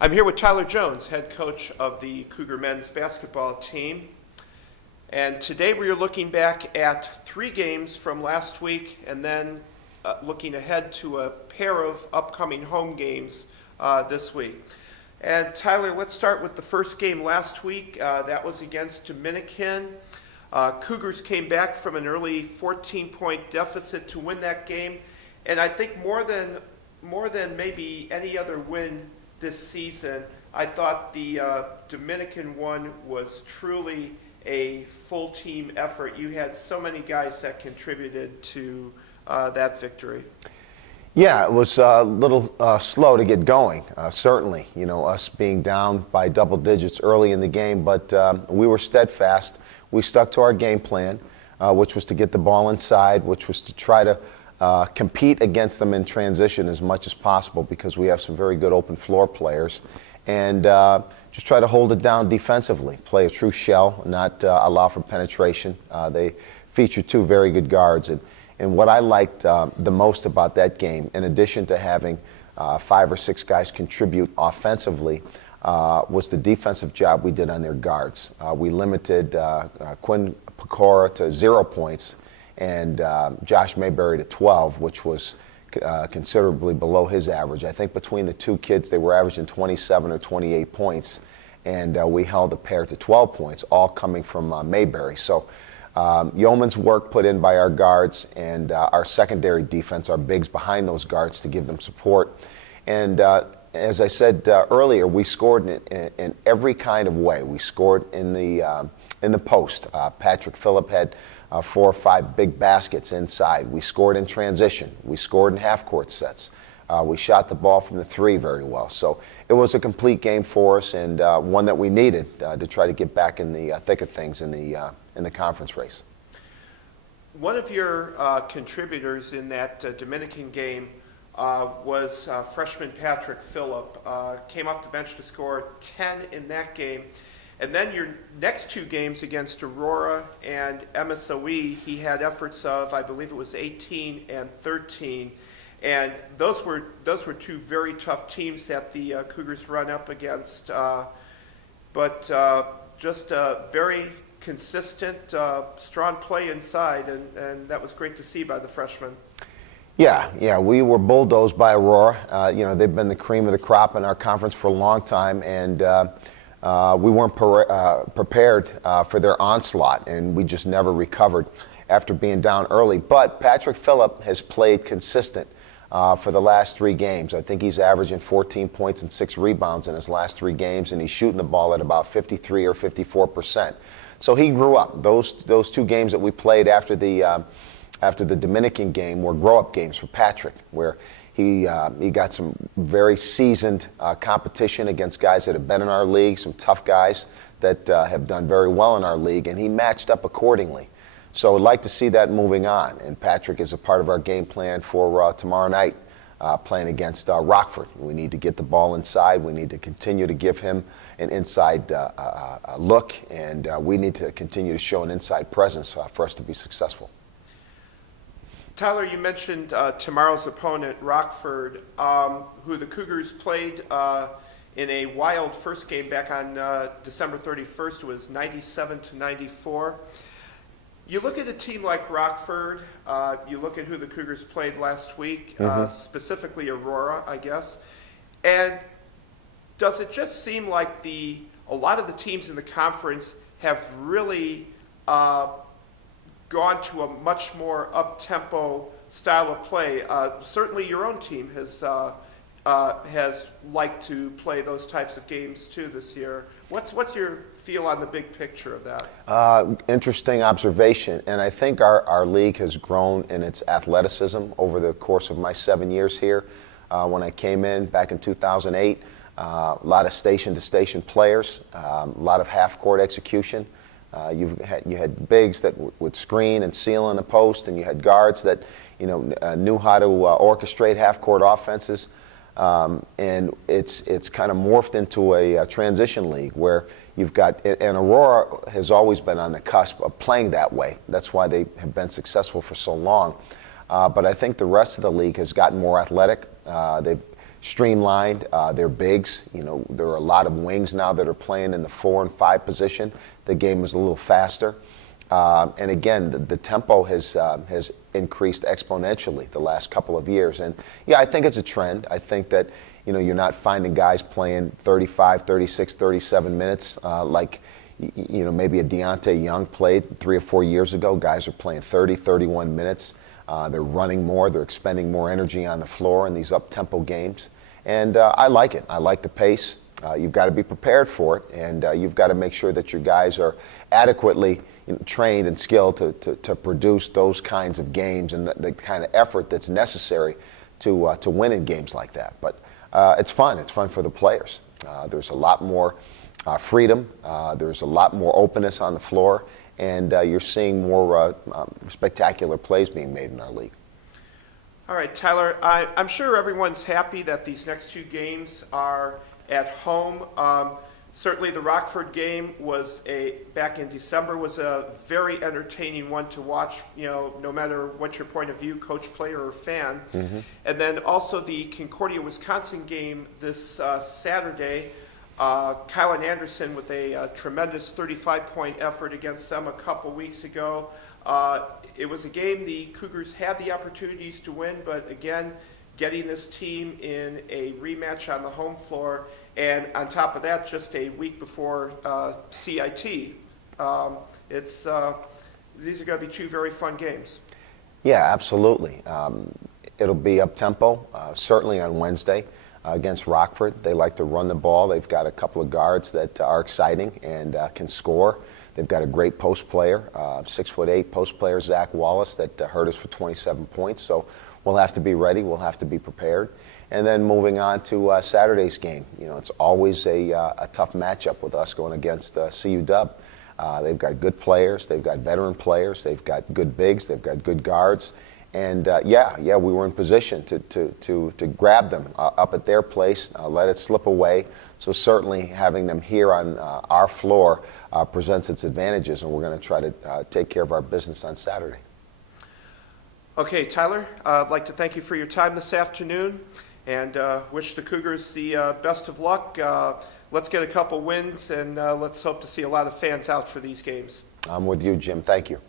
I'm here with Tyler Jones, head coach of the Cougar men's basketball team. And today we are looking back at 3 games from last week and then looking ahead to a pair of upcoming home games this week. And Tyler, let's start with the first game last week. That was against Dominican. Cougars came back from an early 14-point deficit to win that game. And I think more than maybe any other win this season, I thought the Dominican one was truly a full team effort. You had so many guys that contributed to that victory. Yeah, it was a little slow to get going, certainly, us being down by double digits early in the game, but we were steadfast. We stuck to our game plan, which was to get the ball inside, which was to try to compete against them in transition as much as possible because we have some very good open floor players, and just try to hold it down defensively, play a true shell, not allow for penetration. They featured 2 very good guards, and what I liked the most about that game, in addition to having 5 or 6 guys contribute offensively, was the defensive job we did on their guards. We limited Quinn Pecora to 0 points, and Josh Mayberry to 12, which was considerably below his average. I think between the 2 kids, they were averaging 27 or 28 points, and we held the pair to 12 points, all coming from Mayberry. So yeoman's work put in by our guards and our secondary defense, our bigs behind those guards to give them support. And as I said earlier, we scored in every kind of way. We scored in the post. Phillip had 4 or 5 big baskets inside. We scored in transition. We scored in half-court sets. We shot the ball from the 3 very well. So it was a complete game for us, and one that we needed to try to get back in the thick of things in the conference race. One of your contributors in that Dominican game was freshman Phillip. Came off the bench to score 10 in that game. And then your next 2 games against Aurora and MSOE, he had efforts of, I believe it was 18 and 13. And those were 2 very tough teams that the Cougars run up against. But just very consistent, strong play inside, and that was great to see by the freshmen. Yeah, we were bulldozed by Aurora. They've been the cream of the crop in our conference for a long time, and we weren't prepared for their onslaught, and we just never recovered after being down early. But Phillip has played consistent for the last 3 games. I think he's averaging 14 points and 6 rebounds in his last 3 games, and he's shooting the ball at about 53 or 54%. So he grew up. Those 2 games that we played after the Dominican game were grow-up games for Patrick, where he got some very seasoned competition against guys that have been in our league, some tough guys that have done very well in our league, and he matched up accordingly. So I'd like to see that moving on, and Patrick is a part of our game plan for tomorrow night, playing against Rockford. We need to get the ball inside. We need to continue to give him an inside look, and we need to continue to show an inside presence for us to be successful. Tyler, you mentioned tomorrow's opponent, Rockford, who the Cougars played in a wild first game back on December 31st. It was 97-94. You look at a team like Rockford, you look at who the Cougars played last week, specifically Aurora, I guess, and does it just seem like a lot of the teams in the conference have really gone to a much more up-tempo style of play? Certainly your own team has liked to play those types of games too this year. What's your feel on the big picture of that? Interesting observation, and I think our league has grown in its athleticism over the course of my 7 years here. When I came in back in 2008, a lot of station-to-station players, a lot of half-court execution. You had bigs that would screen and seal in the post, and you had guards that knew how to orchestrate half-court offenses. And it's kind of morphed into a transition league where you've got, and Aurora has always been on the cusp of playing that way. That's why they have been successful for so long. But I think the rest of the league has gotten more athletic. They've streamlined. They're bigs. There are a lot of wings now that are playing in the 4 and 5 position. The game is a little faster. And again, the tempo has increased exponentially the last couple of years. And yeah, I think it's a trend. I think that, you're not finding guys playing 35, 36, 37 minutes like, maybe a Deontay Young played 3 or 4 years ago. Guys are playing 30, 31 minutes. They're running more. They're expending more energy on the floor in these up-tempo games. And I like it. I like the pace. You've got to be prepared for it. And you've got to make sure that your guys are adequately trained and skilled to produce those kinds of games and the kind of effort that's necessary to win in games like that. But it's fun. It's fun for the players. There's a lot more freedom. There's a lot more openness on the floor. And you're seeing more spectacular plays being made in our league. All right, Tyler, I'm sure everyone's happy that these next 2 games are at home. Certainly the Rockford game back in December was a very entertaining one to watch, no matter what your point of view, coach, player, or fan. Mm-hmm. And then also the Concordia, Wisconsin game this Saturday. Kylan Anderson with a tremendous 35-point effort against them a couple weeks ago. It was a game the Cougars had the opportunities to win, but again, getting this team in a rematch on the home floor, and on top of that, just a week before CIT. These are going to be 2 very fun games. Yeah, absolutely. It'll be up-tempo, certainly on Wednesday against Rockford. They like to run the ball. They've got a couple of guards that are exciting and can score. They've got a great post player, 6'8" post player, Zach Wallace, that hurt us for 27 points. So we'll have to be ready. We'll have to be prepared. And then moving on to Saturday's game. It's always a tough matchup with us going against CU Dub. They've got good players. They've got veteran players. They've got good bigs. They've got good guards. And we were in position to grab them up at their place, let it slip away. So certainly having them here on our floor presents its advantages, and we're going to try to take care of our business on Saturday. Okay, Tyler, I'd like to thank you for your time this afternoon and wish the Cougars the best of luck. Let's get a couple wins, and let's hope to see a lot of fans out for these games. I'm with you, Jim. Thank you.